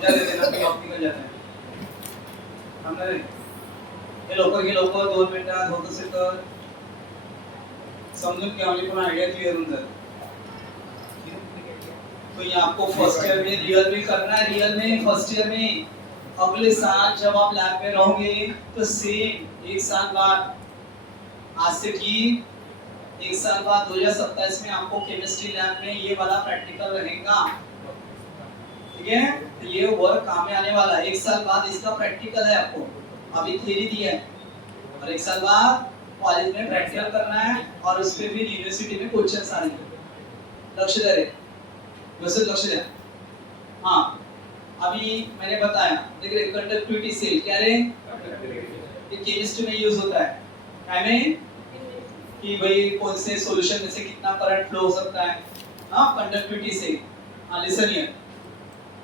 समजा देते ना की लॉक निकल जाता है समजा रे हे लवकर 2 मिनिटात होत असेल तर समझून घ्या म्हणजे पण आयडिया क्लियर होऊन जाते तो ये आपको फर्स्ट ईयर में रियल में करना है रियल में फर्स्ट ईयर में अगले साल जब आप लैब में रहोगे तो सेम एक साल बाद आज से ठीक एक साल बाद 2027 में आपको केमिस्ट्री लैब में ये वाला प्रैक्टिकल रहेगा ठीक है तो ये वर्क काम में आने वाला है एक साल बाद इसका प्रैक्टिकल है आपको अभी थ्योरी दिया है और एक साल बाद कॉलेज में प्रैक्टिकल करना है और उस पे भी यूनिवर्सिटी में क्वेश्चंस आएंगे लक्ष्य दे रहे वैसे लक्ष्य दे हाँ अभी मैंने बताया देख रहे कंडक्टिविटी सेल क्या रे ये केमिस्ट्री में यूज होता है क्या में कि भाई कौन से सॉल्यूशन में से कितना करंट फ्लो हो सकता है हाँ कंडक्टिविटी सेल हाँ लिसन हियर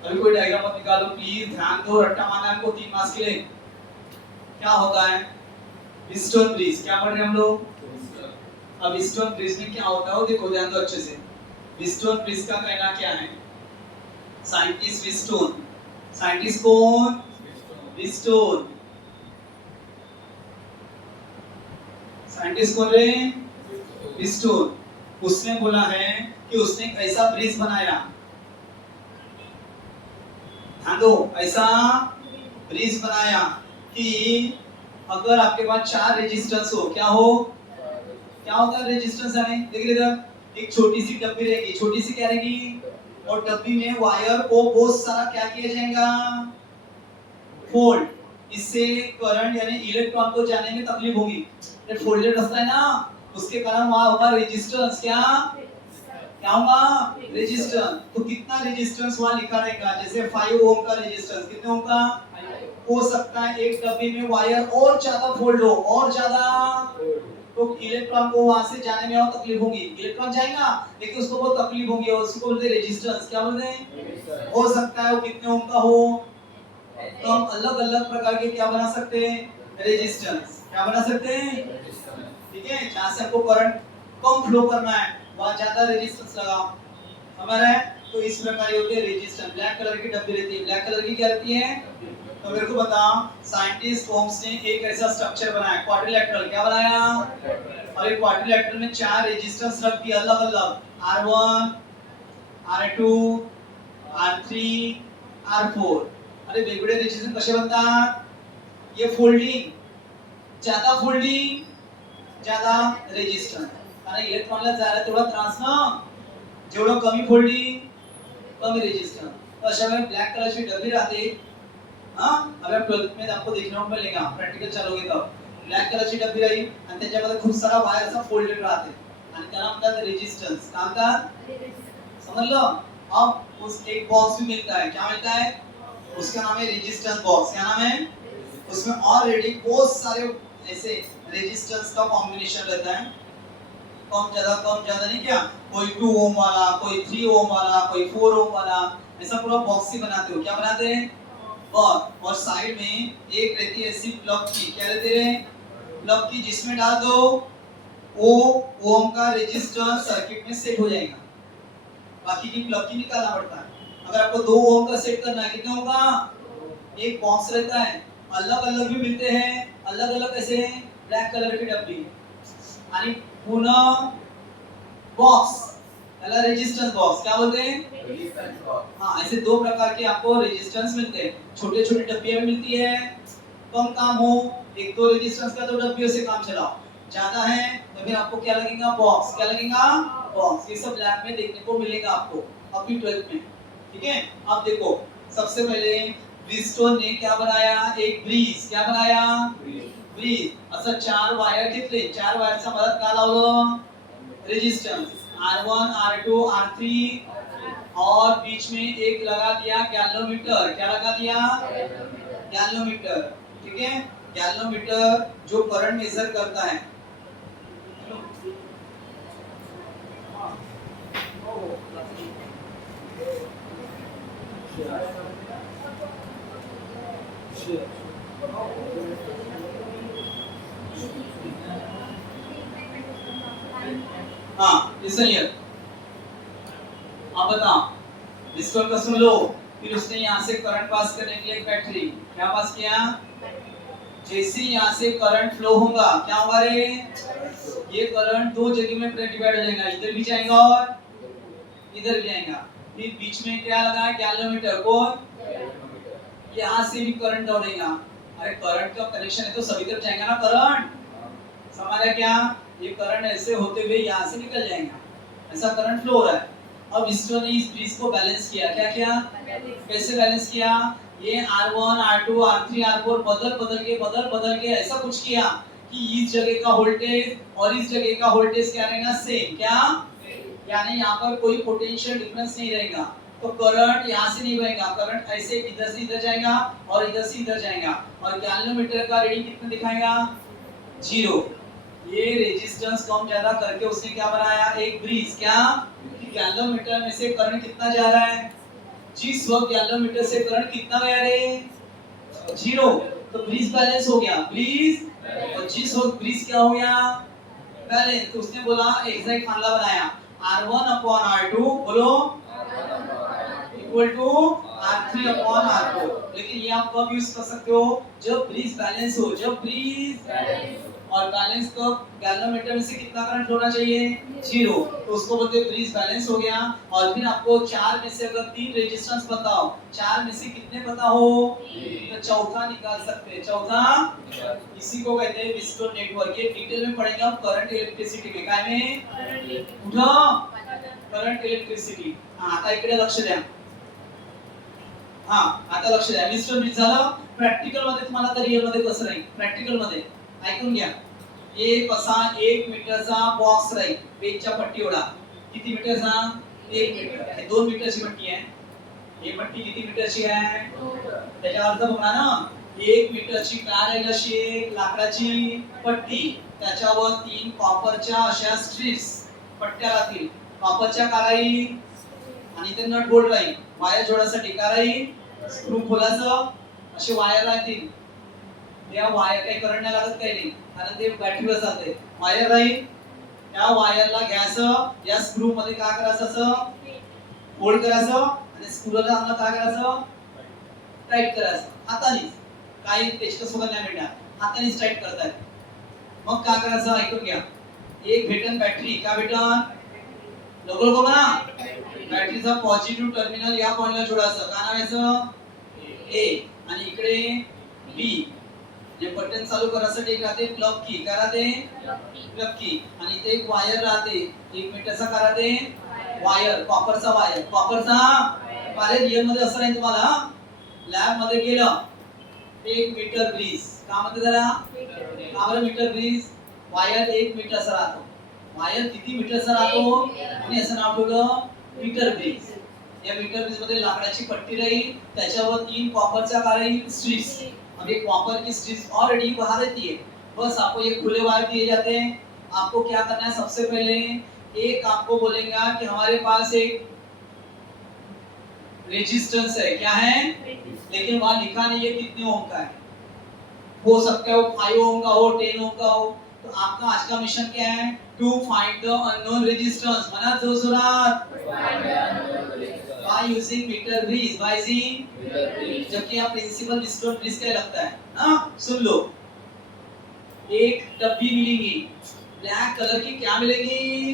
अभी कोई डायग्राम मत निकालो प्लीज ध्यान दो रट्टा मारना को 3 मार्क्स के लिए क्या होता है व्हीटस्टोन ब्रिज क्या पढ़ रहे हैं हम लोग अब व्हीटस्टोन ब्रिज में क्या होता है वो देखो ध्यान दो अच्छे से व्हीटस्टोन ब्रिज का कहना क्या है साइंटिस्ट व्हीटस्टोन साइंटिस्ट कौन व्हीटस्टोन साइंटिस्ट कौन रे व्हीटस्टोन उसने बोला है कि उसने एक ऐसा ब्रिज बनाया हाँ दो ऐसा ब्रिज बनाया कि अगर आपके पास 4 रेजिस्टेंस हो क्या होता है रेजिस्टेंस यानी देख रहे इधर एक छोटी सी डब्बी रहेगी छोटी सी क्या रहेगी और डब्बी में वायर को बहुत सारा क्या किया जाएगा फोल्ड इससे करंट यानी इलेक्ट्रॉन को जाने में तकलीफ होगी ये फोल्डेड रास्ता है ना उसके कारण वहां होगा रेजिस्टेंस क्या होगा रेजिस्टेंस तो कितना रेजिस्टेंस वहां लिखा रहेगा जैसे 5 ओम का रेजिस्टेंस कितने ओम का हो सकता है एक डब्बी में वायर और ज्यादा फोल्ड हो और ज्यादा तो इलेक्ट्रॉन को वहां से जाने में और तकलीफ होगी इलेक्ट्रॉन जाएगा लेकिन उसको बहुत तकलीफ होगी और उसको बोलते हैं रेजिस्टेंस क्या बोलते हैं हो सकता है वो कितने ओम का हो तो हम अलग अलग प्रकार के क्या बना सकते हैं रेजिस्टेंस क्या बना सकते हैं ठीक है जहां से आपको करंट कम फ्लो करना है वहां ज्यादा रेजिस्टेंस लगाओ समझ रहे हैं तो इस प्रकार ये होते हैं रेजिस्टेंस ब्लैक कलर की डब्बी रहती है ब्लैक कलर की क्या रहती है तो मेरे को बताओ साइंटिस्ट ओम्स ने एक ऐसा स्ट्रक्चर बनाया क्वाड्रिलैटरल क्या बनाया और एक क्वाड्रिलैटरल में 4 रेजिस्टेंस रख दिए अलग-अलग R1 R2 R3 R4 अरे वेगवेगळे रेजिस्टेंस कसे बनतात ये फोल्डिंग ज्यादा रेजिस्टन्स कारण इलेक्ट्रॉनला जायला तेवढा त्रास ना जेवढं कमी फोल्डिंग कमी रेजिस्टन्स तो अशा वेळी ब्लैक कलर की डब्बी रहती हां अगर 12th में आपको देखने को मिलेगा प्रैक्टिकल चलोगे तब ब्लैक कलर की डब्बी राहील आणि त्याच्यामध्ये खूप सारा वायरचा फोल्डेड राहते आणि त्याला म्हणतात रेजिस्टन्स काय म्हणतात समझ लो अब उस एक बॉक्स भी मिलता है क्या मिलता है उसका नाम है रेजिस्टेंस बॉक्स क्या नाम है उसमें ऑलरेडी बहुत सारे ऐसे रेजिस्टेंस का कॉम्बिनेशन रहता है कम ज्यादा नहीं क्या कोई 2 ओम वाला कोई 3 ओम वाला कोई 4 ओम वाला ऐसा पूरा बॉक्स ही बनाते हो क्या बनाते हैं और साइड में एक रहती है ऐसी प्लग की क्या रहती है प्लग की जिसमें डाल दो वो ओम का रेजिस्टेंस सर्किट में सेट हो जाएगा बाकी की प्लग की निकालना पड़ता है अगर आपको 2 ओम का सेट करना है कितना होगा एक बॉक्स रहता है अलग-अलग भी मिलते हैं अलग-अलग ऐसे ब्लैक कलर की डब्बी आणि पुन्हा बॉक्स पहला रेजिस्टेंस बॉक्स क्या बोलते हैं रेजिस्टेंस बॉक्स हां ऐसे 2 प्रकार के आपको रेजिस्टेंस मिलते हैं छोटे-छोटे डब्बियां भी मिलती है कम काम हो एक तो रेजिस्टेंस का तो डब्बियों से काम चलाओ ज्यादा है तो फिर आपको क्या लगेगा बॉक्स क्या लगेगा बॉक्स ये सब लैब में देखने को मिलेगा आपको अभी 12th में ठीक है अब देखो सबसे पहले व्हीटस्टोन ने क्या बनाया एक ब्रिज क्या बनाया ब्रिज असं 4 वायर घेतले 4 वायरचा मदत का लावलं रेजिस्टेंस R1 R2 R3 और बीच में एक लगा दिया गैल्वेनोमीटर क्या लगा दिया गैल्वेनोमीटर ठीक है गैल्वेनोमीटर जो करंट मेजर करता है हाँ लिसन हियर आप बताओ व्हीटस्टोन का सुन लो फिर उसने यहाँ से करंट पास करने के लिए एक बैटरी क्या पास किया, जैसे यहाँ से करंट फ्लो होगा क्या होगा रे, ये करंट दो जगह में डिवाइड हो जाएगा, इधर भी जाएगा और इधर भी जाएगा। फिर बीच में क्या लगा है, गैल्वेनोमीटर को, यहाँ से भी करंट दौड़ेगा। अरे करंट का कनेक्शन है तो सभी तरफ जाएगा ना करंट, समझ क्या, ये करंट ऐसे होते हुए यहाँ से निकल जाएगा, ऐसा करंट फ्लो हो रहा है। अब इसको ने इस ब्रिज को बैलेंस किया, क्या किया, कैसे बैलेंस किया, ये R1 R2 R3 R4 बदल के ऐसा कुछ किया कि इस जगह का वोल्टेज और इस जगह का वोल्टेज क्या रहेगा, सेम, क्या, यानी यहाँ पर कोई पोटेंशियल डिफरेंस नहीं रहेगा। तो करंट यहाँ से नहीं बहेगा, करंट ऐसे इधर से इधर जाएगा और इधर से इधर जाएगा, और गैल्वेनोमीटर का रीडिंग कितना दिखाएगा, 0। ये रेजिस्टेंस कम ज्यादा करके उसने क्या बनाया, एक ब्रिज, क्या, गैल्वेनोमीटर में से करंट कितना जा रहा है, जिस वक्त गैल्वेनोमीटर से करंट कितना गया रे, 0, तो ब्रिज बैलेंस हो गया, ब्रिज, और जिस वक्त ब्रिज क्या हो गया, बैलेंस, तो उसने बोला एग्जैक्ट फार्मूला बनाया, R1 upon R2 बोलो equal to R3 upon R4। लेकिन ये आप कब यूज कर सकते हो, जब ब्रिज बैलेंस हो, जब ब्रिज और बैलेंस को गैल्वेनोमीटर में से कितना करंट होना चाहिए, 0, तो उसको बोलते हैं ब्रिज बैलेंस हो गया। और फिर आपको 4 में से अगर 3 रेजिस्टेंस बताओ, 4 में से कितने पता हो, तो चौथा निकाल सकते हैं, चौथा, इसी को कहते हैं विस्कोन नेटवर्क। ये डिटेल में पढ़ेंगे हम करंट इलेक्ट्रिसिटी के काय में, उठो, करंट इलेक्ट्रिसिटी। आता इकडे लक्ष द्या, आता लक्ष द्या, विस्कोन ब्रिज झालं। प्रॅक्टिकल मध्ये तुम्हाला तर रिअल मध्ये कसं राहील, प्रॅक्टिकल मध्ये ऐकून घ्या, एक असा 1 मीटरचा बॉक्स राहील, पेजच्या पट्टी एवढा, किती मीटरचा, 1 मीटर, हे 2 मीटरची पट्टी आहे, ही पट्टी किती मीटरची आहे, त्याचा अर्थ बघा ना, 1 मीटरची काय राहील, अशी एक लाकडाची पट्टी, त्याच्यावर 3 कॉपरच्या अशा स्ट्रिप्स पट्ट्या राहतील, कॉपरच्या काय राहील, आणि ते नट बोल्ट राहील, वायर जोडण्यासाठी काय राहील, स्क्रू खोलायचं, असे वायर राहतील, या वायर काही करंट नाही लागत, काही नाही, कारण ते बॅटरीवर चालते, वायर राहील, त्या वायरला घ्यायचं, या स्क्रू मध्ये काय करायचं, असं फोल्ड करायचं, आणि स्क्रूला आम्हाला काय करायचं, टाईट करायचं, हाताने, काही पेचकस वगैरे नाही मिळणार, हातानेच टाईट करतायत। मग काय करायचं ऐकून घ्या, एक भेटन बॅटरी, काय भेटन, लोगो बघा, बॅटरीचा पॉझिटिव्ह टर्मिनल या पॉइंटला जोडायचं, काय नावाचं, ए, आणि इकडे बी, जे बटन चालू करायसाठी एक राहते प्लग की, काय राहते, प्लग की, आणि इथे एक वायर राहते, 1 मीटरचा काय राहते, वायर, कॉपरचा वायर, कॉपरचा, अरे रिअल मध्ये असं नाही, तुम्हाला लॅब मध्ये गेलं, 1 मीटर ब्रिज, काय म्हणते जरा, काय मीटर ब्रिज, वायर 1 मीटरचा राहतो, वायर किती मीटरचा राहतो, आणि असं नाव ठेवलं मीटर ब्रिज। या मीटर ब्रिज मध्ये लाकडाची पट्टी राहील, त्याच्यावर 3 कॉपरचा काय राहील, स्ट्रिप्स, अब एक कॉपर की स्ट्रिप्स ऑलरेडी बाहर रहती है, बस आपको ये खुले वायर दिए जाते हैं, आपको क्या करना है, सबसे पहले एक आपको बोलेगा कि हमारे पास एक रेजिस्टेंस है, क्या है, लेकिन वहां लिखा नहीं है कितने ओम का है, हो सकता है वो 5 ओम का हो, 10 ओम का हो। तो आपका आज का मिशन क्या है, to find the unknown resistance, मना जोरसोरात, by using meter bridge, by using, जबकि यहाँ प्रिंसिपल विस्कोन ब्रिज क्या लगता है, हाँ सुन लो, एक डब्बी मिलेगी, ब्लैक कलर की, क्या मिलेगी,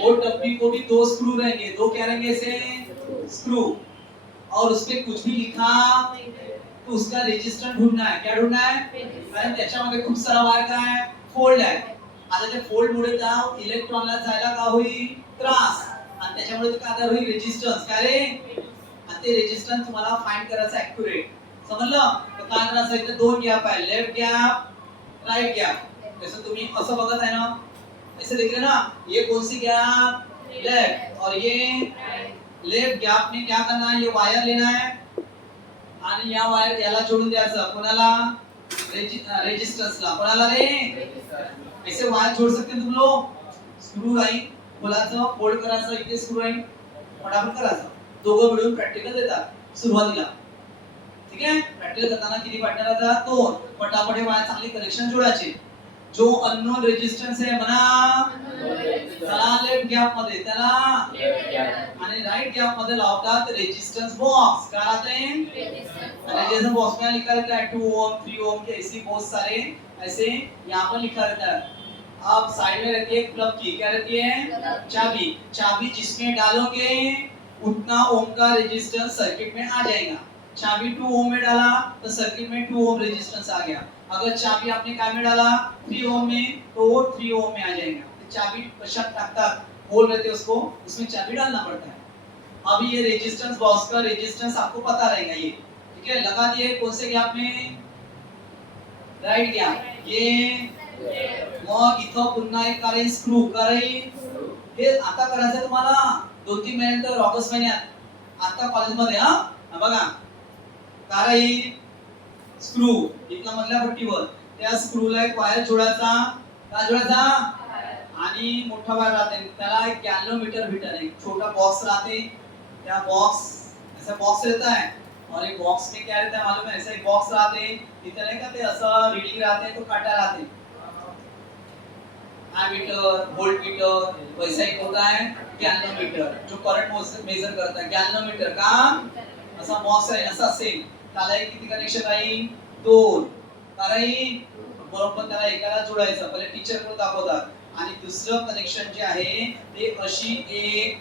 और डब्बी को भी 2 स्क्रू रहेंगे, 2 क्या रहेंगे ऐसे स्क्रू, और उसपे कुछ भी लिखा तो उसका रेजिस्टेंस ढूंढना है, क्या ढूंढना है, कारण त्याच्यामध्ये खूप सारा वायर काय आहे, फोल्ड आहे, आता ते फोल्ड मुळे त्या इलेक्ट्रॉनला जायला का होईल, त्रास, आणि त्याच्यामुळे ते काय होईल, रेजिस्टन्स, काय रे, आणि ते रेजिस्टन्स तुम्हाला फाइंड करायचं ॲक्युरेट, समजलं, तर काय करायचं, इथे 2 गॅप आहे, लेफ्ट गॅप, राइट गॅप, जसं तुम्ही असं बघत आहे ना, ऐसे देख रहे ना, ये कौन सी गैप, लेफ्ट, और ये लेफ्ट गैप में क्या करना है, ये वायर लेना है, आणि या वायर याला जोडून द्यायचं, कोणाला, रेजिस्टन्सला, कोणाला रे, ऐसे वायर जोड़ सकते तुम लोग, स्क्रू राहील, खोलाचं, फोल्ड करायचं, इथे स्क्रू राहील, फटाफट करायचं, दोघं मिळून प्रॅक्टिकल देतात सुरुवातीला, ठीक आहे, प्रॅक्टिकल करताना किती पार्टनर असतात, 2, फटाफट हे वायर चांगले कनेक्शन जोडायचे, जो अननोन रेजिस्टेंस है मना त्याला लेफ्ट गॅप मध्ये, त्याला आणि राइट गैप मध्ये लावतात रेजिस्टेंस बॉक्स। क्या लाते हैं रेजिस्टेंस बॉक्स में लिखा रहता है 2 ओम 3 ओम के ऐसे बहुत सारे ऐसे यहाँ पर लिखा रहता है। अब साइड में रहती है प्लग की, क्या रहती है चाबी। चाबी जिसमें डालोगे उतना ओम का रेजिस्टेंस सर्किट में आ जाएगा। चाबी 2 ओम में डाला तो सर्किट में 2 ओम रेजिस्टेंस आ गया। अगर चाबी आपने काय में डाला 3 ओम में तो वो 3 ओम में आ जाएगा। चाबी कशा टाकतात होल रहते उसको, उसमें चाबी डालना पड़ता है। अब ये रेजिस्टेंस बॉक्स का रेजिस्टेंस आपको पता रहेगा ये, ठीक है। लगा दिए कौन से गॅप में, राइट गॅप। ये मग इथं पुन्हा एक कारण स्क्रू करायची। हे आता करायचं तुम्हाला 2-3 महिन्यानंतर ऑगस्ट महिन्यात आता कॉलेजमध्ये बघा करायची स्क्रू इथला मधल्या पट्टीवर त्या स्क्रूला एक वायर जोडायचा, का जोडायचा आणि मोठा वायर राहते त्याला एक गॅल्व्हनोमीटर भेटत है। छोटा बॉक्स रहते क्या बॉक्स ऐसा बॉक्स रहता है और एक बॉक्स में क्या रहता है मालूम है, ऐसा एक बॉक्स रहते इतना नहीं कहते ऐसा रीडिंग रहते तो काटा रहते एमीटर वोल्ट मीटर, वैसा एक होता है गॅल्व्हनोमीटर जो करंट मेजर करता है। गॅल्व्हनोमीटर का असा बॉक्स आहे असा सेम त्याला किती कनेक्शन राहील 2 राहील बरोबर त्याला एकाला जोडायचं। पहिले टीचर को दाखवतात आणि दुसरं कनेक्शन जे आहे ते अशी एक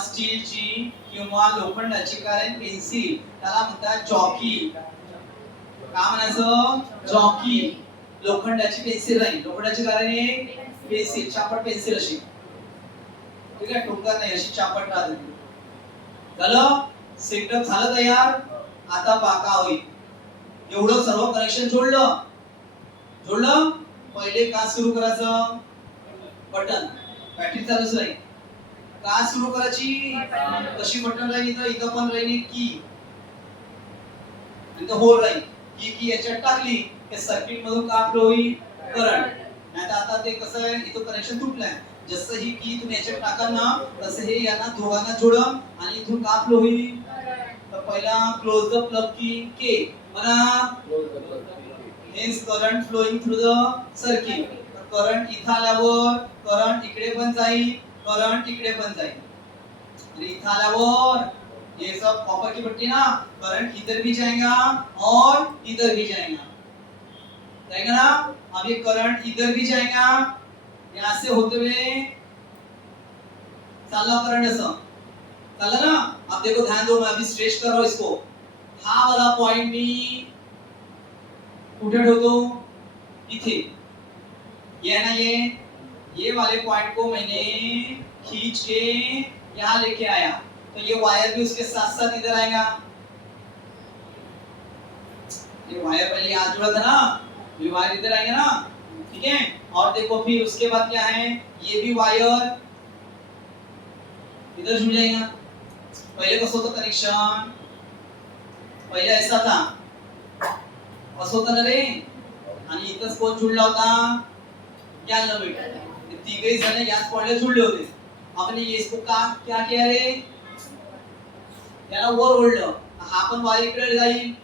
स्टीलची किंवा लोखंडाची कारण पेन्सिल त्याला म्हणतात जॉकी। काय म्हणायचं जॉकी, लोखंडाची पेन्सिल राहील, लोखंडाची कारण एक पेन्सिल चापट पेन्सिल अशी, ठीक आहे टोकत नाही अशी चापट राहते। झालं सेटअप झालं तयार। आता पाका होईल एवढं सर्व कनेक्शन जोडलं पहिले का सुरू करायचं बटन बॅटरी चालूच राहील। का सुरू करायची कशी बटन राहील इथं पण राहील की इथं होल राहील की याच्यात टाकली की सर्किट मधून का फ्लो होईल करंट। नाहीतर आता ते कसं आहे इथं कनेक्शन तुटलंय जसं ही की तुम्ही याच्यात टाकाल ना तसं हे यांना दोघांना जोडम आणि इथून का फ्लो होईल तर पहिला क्लोज द प्लग की के म्हणा means current flowing through the circuit। Current इथं आल्यावर करंट इकडे पण जाईल करंट इकडे पण जाईल आणि इथं आल्यावर ये सब कॉपर की पट्टी ना करंट इधर भी जाएगा और इधर भी जाएगा ना। अब ये करंट इधर भी जाएगा यहाँ से होते हुए चला करंट ऐसा चला ना। अब देखो ध्यान दो मैं अभी स्ट्रेच कर रहा हूँ इसको। हा वाला पॉइंट मी कुठे ठेवतो इथे ये ना ये वाले पॉइंट को मैंने खींच के यहाँ लेके आया तो ये वायर भी उसके साथ साथ इधर आएगा। ये वायर पहले यहाँ जुड़ा था ना ये वायर इधर आएगा ना, ठीक है। और देखो फिर उसके बाद क्या है ये भी वायर इधर जुड़ जाएगा। पहले कसं होतं कनेक्शन पहिले ऐसा था असं होतं ना रे आणि इथंच कोण जुळला होता गॅल्व्हनोमीटर। ते तिघे जण याच पॉइंटला जुळले होते। आपण इसको का क्या किया रे याला वर ओढलं हा पण वायर इकडे जाईल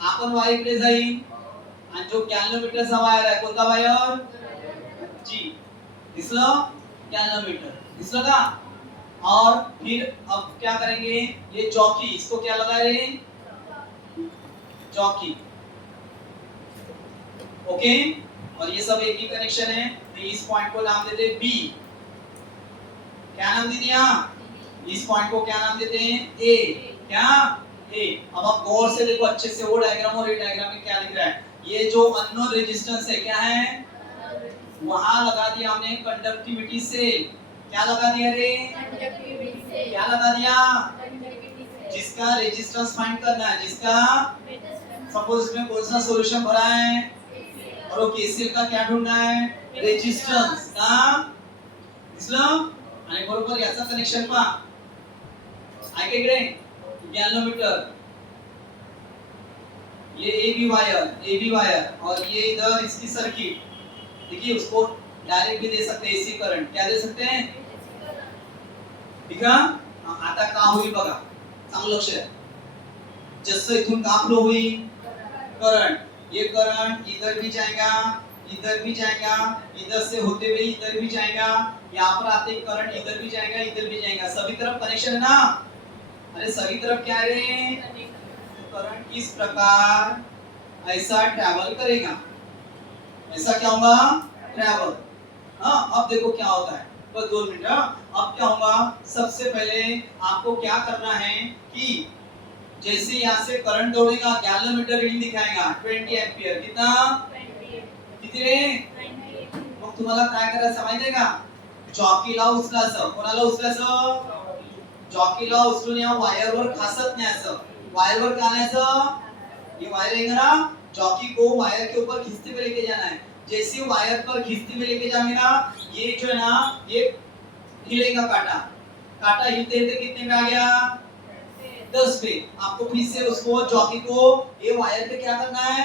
हा पण वायर इकडे जाईल आणि जो गॅल्व्हनोमीटरचा वायर आहे कोणता वायर जी दिसलं गैल्वेनोमीटर दिसलं का। और फिर अब क्या करेंगे ये चौकी इसको क्या लगा रहे चौकी ओके। और ये सब एक ही कनेक्शन है तो इस पॉइंट को नाम देते हैं बी। क्या नाम दे दिया इस पॉइंट को क्या नाम देते हैं ए। क्या ए। अब आप गौर से देखो अच्छे से वो डायग्राम और ये डायग्राम में क्या दिख रहा है ये जो अननोन रेजिस्टेंस है क्या है वहां लगा दिया हमने कंडक्टिविटी से। क्या लगा दिया रे क्या लगा दिया जिसका रेजिस्टेंस फाइंड करना है जिसका सपोज इसमें कौन सा सॉल्यूशन भरा है और वो केसीएल का क्या ढूंढना है रेजिस्टेंस का दिसलं आणि बरोबर याचा कनेक्शन पहा ऐका इकडे गैल्वेनोमीटर ये ए बी वायर और ये इधर इसकी सर्किट देखिए उसको डायरेक्ट भी दे सकते हैं एसी करंट क्या दे सकते हैं ठीक है। आता का होईल बघा चांगलं लक्ष आहे जसं इथून का फ्लो होईल करंट ये करंट इधर भी जाएगा इधर भी जाएगा, इधर से होते हुए इधर भी जाएगा, यहाँ पर आते करंट इधर भी जाएगा, इधर भी जाएगा, सभी तरफ कनेक्शन है ना। अरे सभी तरफ क्या है रे, करंट किस प्रकार ऐसा ट्रैवल करेगा, ऐसा क्या होगा, ट्रैवल। हाँ अब देखो क्या होता है, बस 2 मिनट। अब क्या होगा, सबसे पहले आपको क्या करना है कि जैसे यहाँ से करंट दौड़ेगा, गैलोमीटर रीडिंग दिखाएगा 20 एम्पियर, कितना, किती रे, मग तुम्हाला काय करायचं माहितीये का, जॉकीला उचलायचं, कोणाला उचलायचं, जॉकीला उचलून या वायरवर खासत न्यायचं, वायरवर का न्यायचं, ये वायर है ना, जॉकी को वायर के ऊपर खींचते हुए लेके जाना है। जैसे वायर पर खींचते हुए लेके जाएंगे ना, ये जो है ना ये हिलेगा काटा, काटा हिलते हिलते कितने पे आ गया, 10 पे। आपको फिर से उसको जॉकी को ये वायर पे क्या करना है,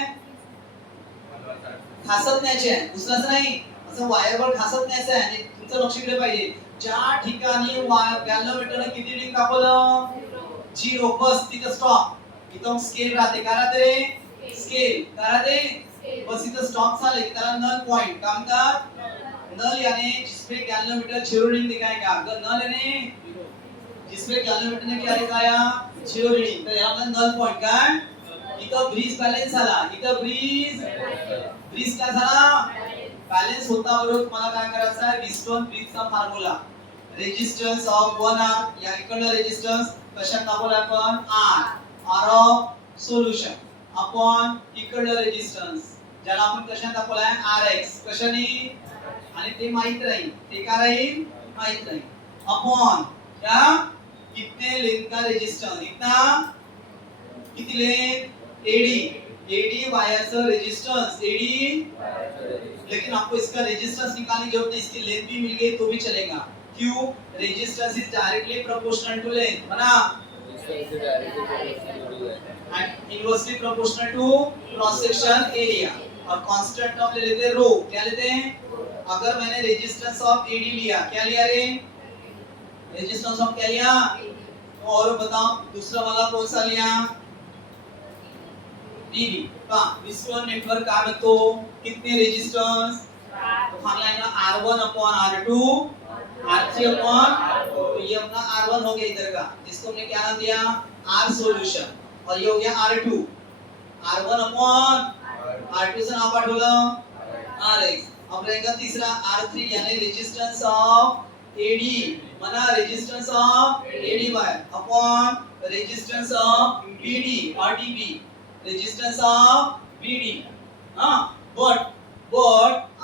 खासत न्यायचे आहे, उचलायचं नाही, असं वायरवर खासत न्यायचं आहे। आणि तुमचं लक्ष इकडे पाहिजे, ज्या ठिकाणी गॅलोमीटरने किती रीडिंग दाखवलं, 0, बस तिथं स्टॉप, इथं स्केल राहते, काय राहते, स्केल काय राहते, बस इथं स्टॉप झाले की त्याला नल पॉइंट काय म्हणतात, नल यानी जिसपे गैलोमीटर 0 रीडिंग दिखाएगा, अगर नल यानी जिसपे गैलोमीटर ने क्या दिखाया 0 रीडिंग, तर याला नल पॉइंट काय, इथं ब्रिज बॅलन्स झाला, इथं ब्रिज काय झाला, बॅलन्स होता बरोबर। तुम्हाला काय करायचं आहे, रिस्टोन ब्रिजचा फॉर्म्युला, रेजिस्टन्स ऑफ 1R, या इकडलं रेजिस्टन्स कशात दाखवलं आपण, R ऑफ सोल्युशन अपॉन इकडलं रेजिस्टन्स ज्याला आपण कशात दाखवलाय Rx, कशाने, आणि ते माहित राहील, ते काय राहील, माहित राहील, अपॉन क्या, कितने लेंथ का रेजिस्टेंस, इतना, कितनी लेंथ, एडी, एडी वायर का रेजिस्टेंस, एडी, लेकिन आपको इसका रेजिस्टेंस निकालने की जरूरत नहीं, इसकी लेंथ भी मिल गई तो भी चलेगा, क्यों, resistance is directly proportional to length, बना, and inversely proportional to cross section area, और कांस्टेंट टर्म ले लेते हैं रो, क्या लेते हैं, अगर मैंने रेजिस्टेंस ऑफ एडी लिया, क्या लिया रे, रेजिस्टेंस ऑफ क्या लिया, तो और बताओ दूसरा वाला कौन सा लिया, डीबी का, विस्कोन नेटवर्क का में तो कितने रेजिस्टेंस, तो फार्मूला है ना R1 upon R2 R3 upon, तो ये अपना R1 हो गया इधर का, जिसको हमने क्या नाम दिया, R सॉल्यूशन, और ये हो गया R2, R1 upon R2 से नाम पाठवलं Rx, अब रहेगा तीसरा R3 यानी रेजिस्टेंस ऑफ AD, मना resistance of AD wire upon resistance of BD और DB, रेजिस्टेंस ऑफ BD, हाँ, बट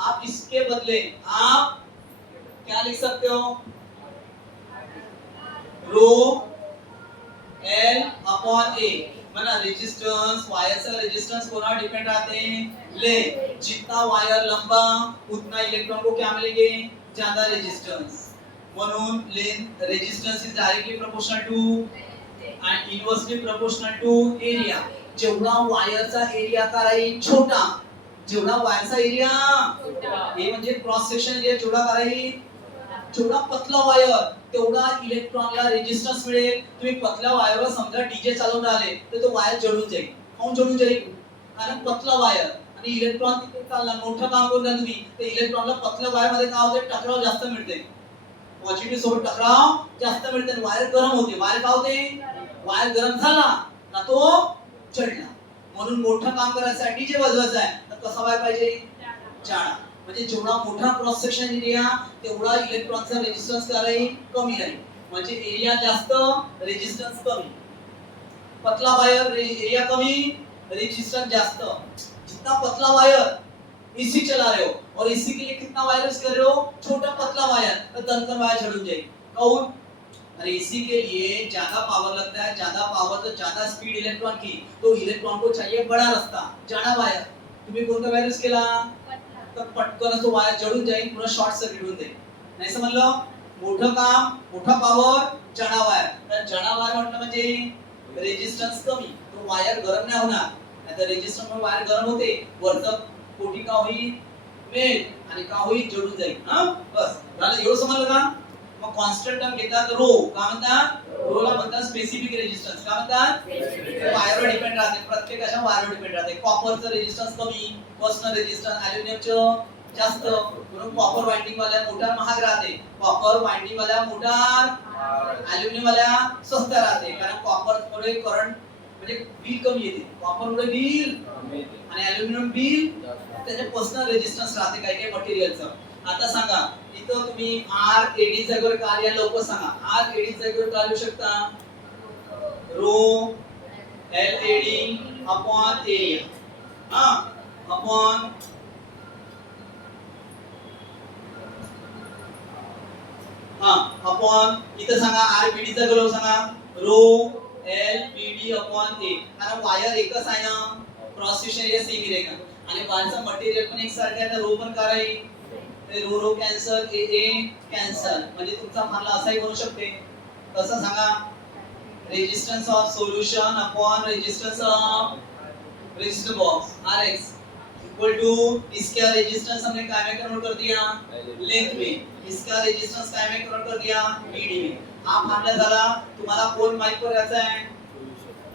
आप इसके बदले आप क्या लिख सकते हो, रो L अपॉन A, मना रेजिस्टेंस वायरचा रेजिस्टेंस कोणावर डिपेंड राहते, ले, जितना वायर लंबा उतना इलेक्ट्रॉन को क्या मिलेंगे, ज्यादा रेजिस्टेंस, म्हणून length resistance is directly proportional to and inversely proportional to area, जेवढा वायरचा एरिया का राहील छोटा, जेवढा वायरचा एरिया हे म्हणजे क्रॉस सेक्शन एरिया जेवढा का राहील, जेवढा पतला वायर तेवढा इलेक्ट्रॉनला रेजिस्टन्स मिळेल। तुम्ही पतल्या वायरवर समजा डीजे चालवून राहिले तर तो वायर जळून जाईल, काऊन जळून जाईल, कारण पतला वायर आणि इलेक्ट्रॉन तिथे चालला, मोठं काम करून तुम्ही ते इलेक्ट्रॉनला पतल्या वायर मध्ये काय होते, टकराव जास्त मिळते, पॉझिटिव्ह सोबत टकराव जास्त मिळते, वायर गरम होते, वायर काय होते, वायर गरम झाला ना तो जळला, म्हणून मोठं काम करायसाठी जे वाजवायचं आहे तर कसा वायर पाहिजे, जाडा, म्हणजे जेवढा मोठा क्रॉस सेक्शन एरिया तेवढा इलेक्ट्रॉनचा रेजिस्टन्स काय राहील, कमी राहील, म्हणजे एरिया जास्त रेजिस्टन्स कमी, पतला वायर एरिया कमी रेजिस्टेंस जास्त, जितना पतला वायर एसी चला रहे हो और एसी के लिए कितना वायर यूज कर रहे हो, छोटा पतला वायर, तो दनकर वायर जल जाएगी, कौन, अरे एसी के लिए ज्यादा पावर लगता है, ज्यादा पावर तो ज्यादा स्पीड इलेक्ट्रॉन की, तो इलेक्ट्रॉन को चाहिए बड़ा रास्ता, जाड़ा वायर, तुम्ही कोणता वायर यूज केला, तर पटकन तो वायर जळून जाईल, पुन्हा शॉर्ट सर्किट होऊन जाईल, नाही समजलं, मोठं काम, मोठा पावर, जाड़ा वायर, तर जाड़ा वायर म्हटलं म्हणजे रेजिस्टन्स कमी, तो वायर गरम नाही होणार, नाहीतर रेजिस्टन्स मुळे वायर गरम होते, वरचं कोटी का होईल, मेल, आणि का होईल, जळून जाईल, हा, बस झालं, एवढं समजलं का, मग कॉन्स्टंट टर्म घेतात रो, काय म्हणतात रोला म्हणतात स्पेसिफिक रेजिस्टन्स. काय म्हणतात? वायरवर डिपेंड राहते, प्रत्येकाच्या वायरवर डिपेंड राहते. कॉपरचं रेजिस्टन्स कमी, पर्सनल रेजिस्टन्स ॲल्युमिनियमचं जास्त, म्हणून कॉपर वाइंडिंग वाल्या मोटार महाग राहते, कॉपर वाइंडिंग वाल्या मोटार ॲल्युमिनियम वाल्या स्वस्त राहते. कारण कॉपर मुळे करंट म्हणजे बिल कमी येते, कॉपर मुळे बिल आणि ॲल्युमिनियम बिल त्याचे पर्सनल रेजिस्टन्स राहते काही काही मटेरियलचं. आता सांगा इथं तुम्ही आर एडी जागेवर काय लिहा, लवकर सांगा. आर एडी जागेवर काय लिहू शकता? Rho L AD upon area, हा अपॉन अपॉन इथं सांगा आर पी डी चा गलो सांगा rho L P D upon A. कारण वायर एकच आहे ना, क्रॉस सेक्शन एरिया सेम रहेगा आणि वायरचा मटेरियल पण एक सारखा आहे, तर रो पण काय आहे, ते rho rho cancel, A A cancel. म्हणजे तुमचा फॉर्म्युला असाही बनू शकते. कसं सांगा? Resistance of solution upon resistance of resistor box RX equal to इसका रेजिस्टेंस हमने काय में कन्वर्ट कर दिया लेंथ में, इसका रेजिस्टेंस काय में कन्वर्ट कर दिया मीडी में. हा फार्मूला झाला. तुम्हाला कोण माहित करायचा है?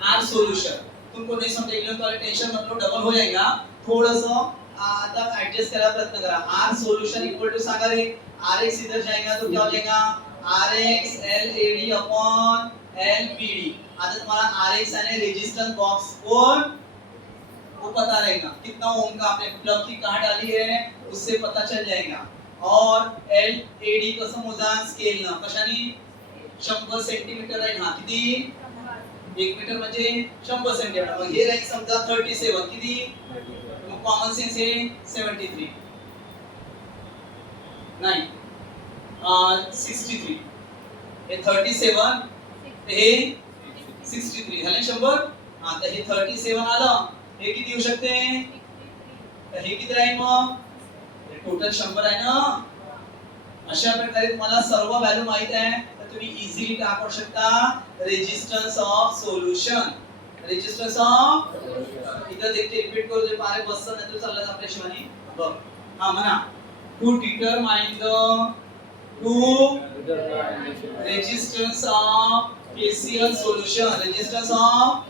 R solution. तुमको नहीं समझेगा तो टेंशन मत लो, डबल हो जाएगा. थोड़ा सा आता एडजस्ट करने प्रयत्न करा. आर सॉल्यूशन इक्वल टू सांगा रे, आरएक्स इधर जाएगा तो क्या हो जाएगा RX L AD upon L PD. आता तुम्हाला आरएक्स आणि रेजिस्टेंस बॉक्स कोण वो पता रहेगा, कितना ओम का आपने प्लग की कहाँ डाली है उससे पता चल जाएगा. और एल एडी कसं मोजा स्केल ना कशाने 100 सेंटीमीटर आहे ना, किती 1 मीटर म्हणजे 100 सेंटीमीटर. मग हे राहील समजा 37 किती, मग कॉमन सेन्स हे 73 नाही 63. हे 37 हे 63 झाले 100. आता हे 37 आलं, हे किती येऊ शकते, तर हे किती राहील मग टोटल 100 आहे ना. अशा प्रकारे तुम्हाला सर्व व्हॅल्यू माहित आहे तर तुम्ही इझिली काय करू शकता, resistance of solution, resistance of इथं देखील रिपीट करू दे पारे बस नाही तर चालला आपल्या शिवानी बघ. हा म्हणा to determine the to resistance of KCl solution, resistance of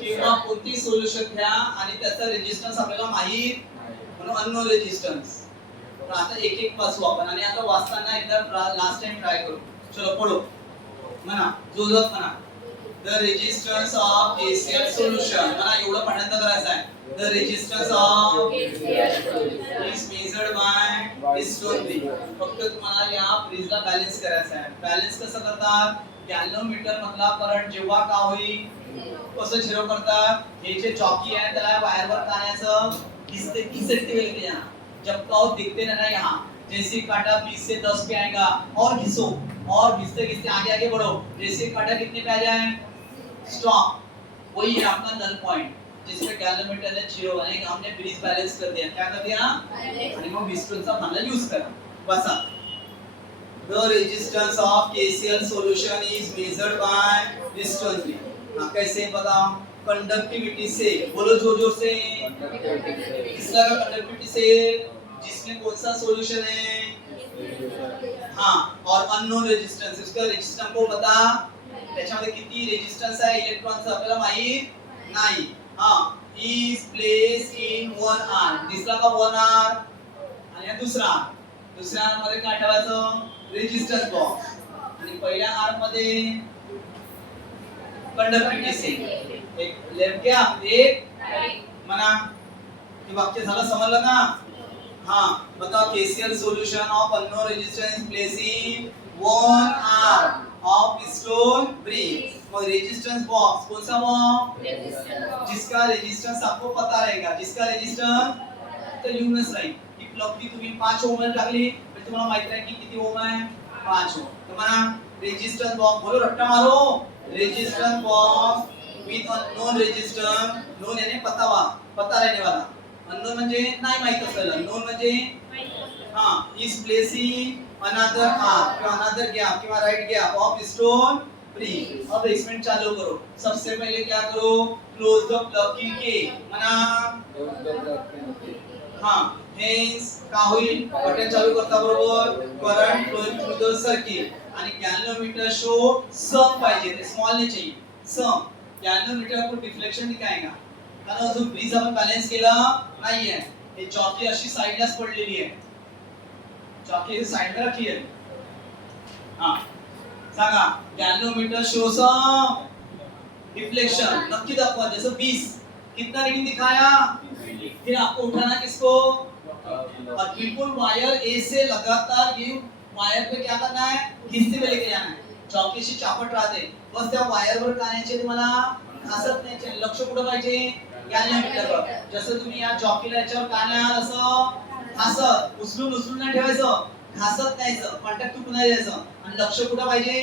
किंवा कोणती सोल्यूशन घ्या आणि त्याचा रेजिस्टन्स आपल्याला माहित म्हणून अननोन रेजिस्टन्स. तर आता एक एक वाचू आपण आणि आता वाचताना एकदा लास्ट टाइम ट्राय करू. चलो पढो म्हणा जोरात म्हणा. The resistance of KCl solution म्हणा, एवढं पढ़ायचं करायचं आहे. The resistance of is measured by piston bridge. फक्त तुम्हाला या ब्रिजला बॅलन्स करायचं आहे. बॅलन्स कसं करतात, गॅल्व्हनोमीटर मधला करंट जेव्हा का होईल कसं झिरो करतात, हे जे जॉकी आहे त्याला वायरवर काढायचं, घिसते घिसते लेके जाना. जब तक दिखते ना यहाँ जैसे कांटा 20 से 10 पे आएगा और घिसो और घिसते घिसते आगे आगे बढ़ो, जैसे कांटा कितने पे आ जाए स्टॉप. वही है आपका नल पॉइंट जिसमें गैल्वेनोमीटर ने जीरो है. हमने ब्रिज बैलेंस कर दिया, क्या कर दिया आणि मग पिस्टनचा फॉर्म्युला यूज करा. बसा the resistance of KCl solution is measured by distance में. हाँ कैसे बताओ, कंडक्टिविटी से, बोलो जोर जोर से. किसका कंडक्टिविटी से, जिसमें कौन सा सॉल्यूशन है, हाँ और अननोन रेजिस्टेंस, इसका रेजिस्टेंस को बता, त्याच्यामध्ये किती रेजिस्टेंस आहे इलेक्ट्रॉनचा आपल्याला माहित नाही. हाँ is placed in 1R, दिसला का 1R आणि दुसरा दुसऱ्या मध्ये काय ठेवायचं रेजिस्टन्स बॉक्स आणि पहिल्या आर मध्ये कंडक्टिविटी से. एक लेफ्ट क्या एक म्हणा, हे वाक्य झालं समजलं का. हां बताओ KCl solution of unknown resistance place in 1R of piston bridge. और रेजिस्टेंस बॉक्स कौन सा बॉक्स, जिसका रेजिस्टेंस आपको पता रहेगा, जिसका रेजिस्टेंस तो यूनिस राइट. ही प्लग की तुम्ही 5 ओम टाकली तुम्हाला माहित आहे की किती ओम आहे 5 ओम. तुम्हाला रेजिस्टन्स बॉक्स बोलो रट्टा मारो, resistance box with unknown resistance. Non यानी पता रहने वाला, अननोन म्हणजे नाही माहित असलेलं, नोन म्हणजे हां इज प्लेसिंग अनदर आर किंवा अनदर गैप किंवा right gap of piston bridge. अब एक्सपेरिमेंट चालू करो. सबसे पहले क्या करो, क्लोज द प्लग की के म्हणा हा हेन्स का होईल बटन चालू करता बरोबर current flowing through the circuit आणि गॅल्व्हनोमीटर शो सम पाहिजे ते स्मॉल नाही चाहिए सम गॅल्व्हनोमीटर को डिफ्लेक्शन दिखाएगा कारण जो ब्रिज आपण बॅलन्स केला नाहीये हे चॉकी अशी साइडलाच पडलेली आहे चॉकी साइडला रखी आहे हा सांगा गैल्वेनोमीटर शो सम डिफ्लेक्शन नक्की दाखवा जैसे 20 कितना रीडिंग दिखाया फिर आपको उठाना किसको और बिल्कुल वायर ए से लगातार ये वायर पे क्या करना है घिसते हुए लेके जाना है चौकीशी चापट राहते बस त्या वायर वर कानायचे तुम्हाला घासत नाही लक्ष कुठे पाहिजे गॅल्वेनोमीटरवर जसं तुम्ही या चॉकीला याच्यावर कानाल असं घासत उचलून उचलून नाही ठेवायचं घासत नाहीचं कॉन्टॅक्ट तुटून नाही द्यायचं आणि लक्ष कुठे पाहिजे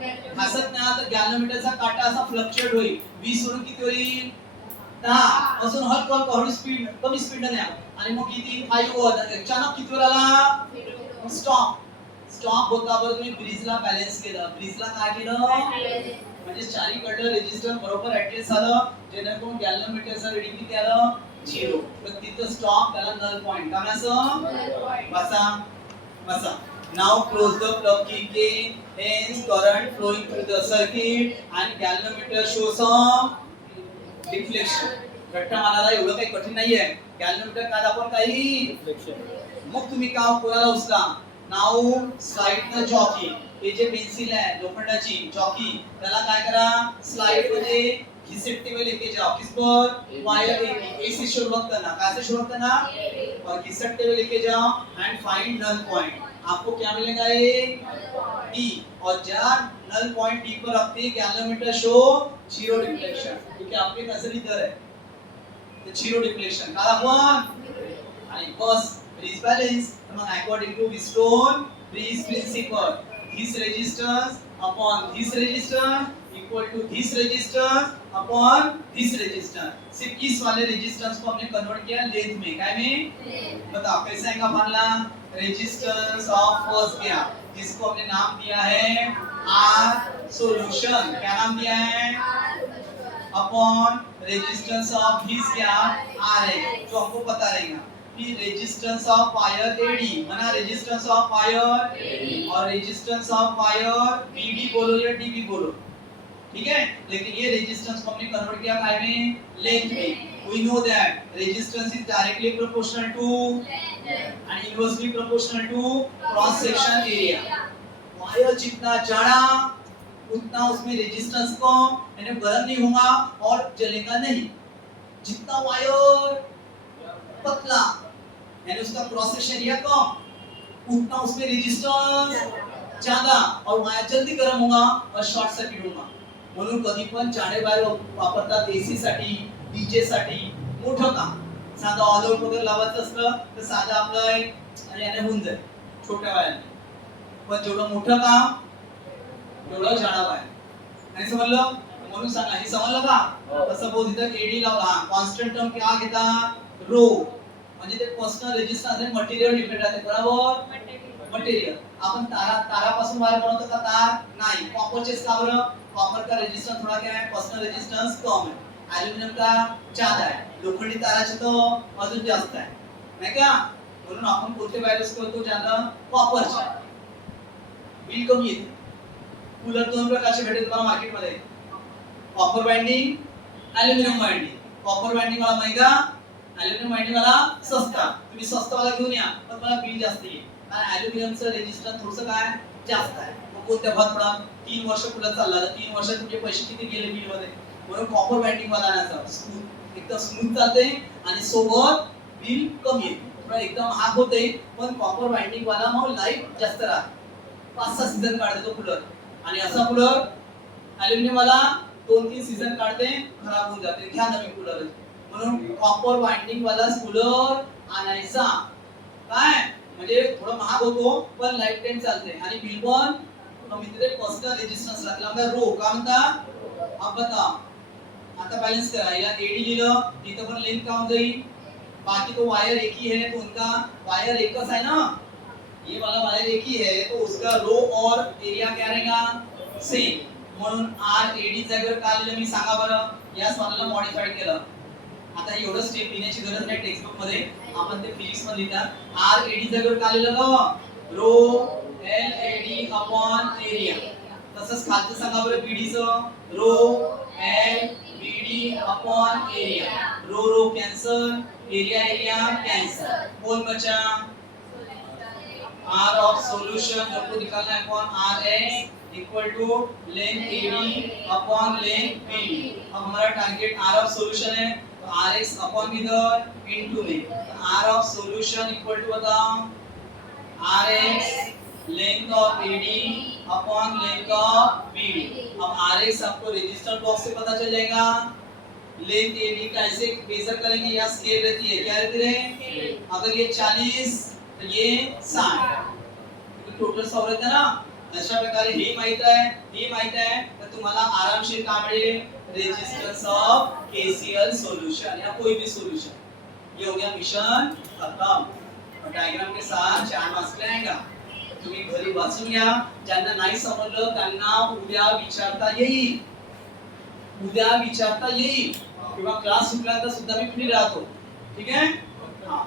घासत नाही तर गॅल्व्हनोमीटरचा काटा असा फ्लक्च्युएट होईल 20 वरून किती होईल 10 अजून हळू स्पीड कमी स्पीड ने आणि मग किती 5 वर अचानक किती वर आला स्टॉप होता बरं तुम्ही ब्रिजला बॅलन्स केलं ब्रिजला काय केलं म्हणजे चारीकडलं रेजिस्टर बरोबर ऍडजस्ट झालं जेणेकरून गॅल्व्हनोमीटरचं रीडिंग किती आलं 0 तर तिथं स्टॉप त्याला नल पॉइंट काय असं बसा now close the plug key hence current flowing through the circuit and galvanometer shows some deflection रट्टा मारायला एवढं काही कठीण नाहीये गॅल्व्हनोमीटर काय दाखवून काही डिफ्लेक्शन मग तुम्ही काम कोणाला उचला नाउ स्लाइड द जॉकी हे जे पेन्सिल आहे लोखंडाची जॉकी त्याला काय करा स्लाइड मध्ये घिसटते हुए लेके जाओ किस पर वायर ए से शुरू करना कैसे शुरू करना और घिसटते हुए लेके जाओ एंड फाइंड नल पॉइंट आपको क्या मिलेगा ये डी और जहां नल पॉइंट डी पर रखते गैल्वेनोमीटर शो जीरो डिफ्लेक्शन क्योंकि आपके नजर इधर है तो जीरो डिफ्लेक्शन का दाखवून आणि बस ब्रिज बॅलन्स मग according to Wheatstone bridge principle this resistance upon this resistance equal to this resistance upon this resistance सिर्फ इस वाले रेजिस्टेंस को हमने कन्वर्ट किया लेंथ में क्या में बताओ कैसे आएगा फॉर्मूला रेजिस्टेंस ऑफ फर्स्ट गया जिसको हमने नाम दिया है R सॉल्यूशन क्या नाम दिया है अपॉन रेजिस्टेंस ऑफ दिस क्या R है जो हमको पता रहेगा कि रेजिस्टेंस ऑफ वायर एडी माना रेजिस्टेंस ऑफ वायर और रेजिस्टेंस ऑफ वायर बीडी बोलो या डीबी बोलो ठीक है लेकिन ये रेजिस्टेंस को हमने कन्वर्ट किया काय में लेंथ में we know that resistance is directly proportional to and inversely proportional to cross section area wire जितना जाड़ा उतना उसमें रेजिस्टेंस को यानी गर्म नहीं होगा और जलेगा नहीं जितना वायर पतला यानी उसका क्रॉस सेक्शन एरिया कम उतना उसमें रेजिस्टेंस ज्यादा और वायर जल्दी गर्म होगा और शॉर्ट सर्किट होगा म्हणून कधी पण जाडे वायर वापरतात एसी साठी डीजे साठी मोठं काम साधा ऑल आउट वगैरे लावायचं असतं तर साधा आपलं याने होऊन जाईल छोट्या वायरने पण जेवढं मोठं काम तेवढं जाडा वायर आणि समजलं म्हणून सांगा हे समजलं का सपोज इथं एडी लावला कॉन्स्टंट टर्म क्या घेतात रो म्हणजे ते पर्सनल रेजिस्टन्स आणि मटेरियल डिपेंड राहते बरोबर मटेरियल आपण तारापासून वायर बनवतो का तार नाही कॉपरचेच का बरं कॉपर का रेजिस्टेंस थोड़ा क्या है पर्सनल रेजिस्टेंस कम है एल्युमिनियम का ज्यादा है लोखंडी ताराचे तो अजून जास्त आहे नाही का म्हणून आपण कोणते वायर यूज करतो ज्याला कॉपरचे बिल कमी येते कूलर दोन प्रकारचे भेटते तुम्हाला मार्केट मध्ये copper winding aluminium winding copper winding वाला महंगा एल्युमिनियम वाइंडिंग वाला सस्ता तुम्ही सस्ता वाला घेऊन या पण मला बिल जास्त येईल कारण एल्युमिनियमचं रेजिस्टन्स थोडंसं काय जास्त आहे मग कोणत्या भात पडा 3 वर्ष पुढे चालला तर 3 वर्षात तुमचे पैसे किती गेले बिल मध्ये म्हणून कॉपर वाइंडिंग वाला आणायचा स्मूथ एकदम स्मूथ चालते आणि सोबत बिल कमी येते थोडा एकदम महाग होते पण कॉपर वाइंडिंग वाला मग लाईफ जास्त राहते 5-6 सीझन काढते तो कूलर आणि असा कूलर एल्युमिनियम वाला 2-3 सीझन काढते खराब होऊन जाते घ्या नवीन कूलर म्हणून कॉपर वाइंडिंग वाला कूलर आणायचा काय म्हणजे थोडा महाग होतो पण लाईफ टाइम चालते आणि बिल पण कमी येते पर्सनल रेजिस्टन्स लागला रो का म्हणता अब बताओ आता बैलेंस करा याला एडी लिहिलं इथं पण लेंथ काउंट जाईल बाकी तो वायर एक ही है तो उनका वायर एकच है ना ये वाला वायर एक ही है तो उसका रो और एरिया क्या रहेगा सेम म्हणून आर एडी जागेवर काय लिहिलं मी सांगा बरं या स्वाराला मॉडिफाइड केलं आता एवढं स्टेप लिहिण्याची गरज नाही टेक्स्ट बुक मध्ये, आपण ते फिजिक्स मध्ये लिहितात. आर एडी जागेवर काय लिहिलं ग? Rho L AD upon area. तसंच खालचं सांगा बरं बीडीचं. Rho L BD upon area. Rho rho cancel, area area cancel. बोल बचा. R of solution सबको निकालना है upon Rx equal to length AD upon length BD. अब हमारा टारगेट R of solution है तो Rx अपॉन किधर इनटू में. R of solution equal to बताओ Rx length of AD upon length of BD. अब Rx आपको रेजिस्टर बॉक्स से पता चल जाएगा. लेंथ AD कैसे मेजर करेंगे? यहाँ स्केल रहती है, क्या रहती है? अगर ये 40 तो ये 60 टोटल 100 रहते ना. अशा प्रकारे हे माहित आहे तर तुम्हाला आरामशीर काम मिळेल रेजिस्टन्स ऑफ KCL सोल्यूशन या कोई भी सोल्यूशन. ये हो गया मिशन खत्म. और डायग्राम के साथ 4 मार्क्स आएगा. तुम्ही घरी वाचून घ्या. ज्यांना नाही समजलं त्यांना उद्या विचारता येईल किंवा क्लास सुटल्यानंतर सुद्धा मी फ्री राहतो. ठीक आहे. हां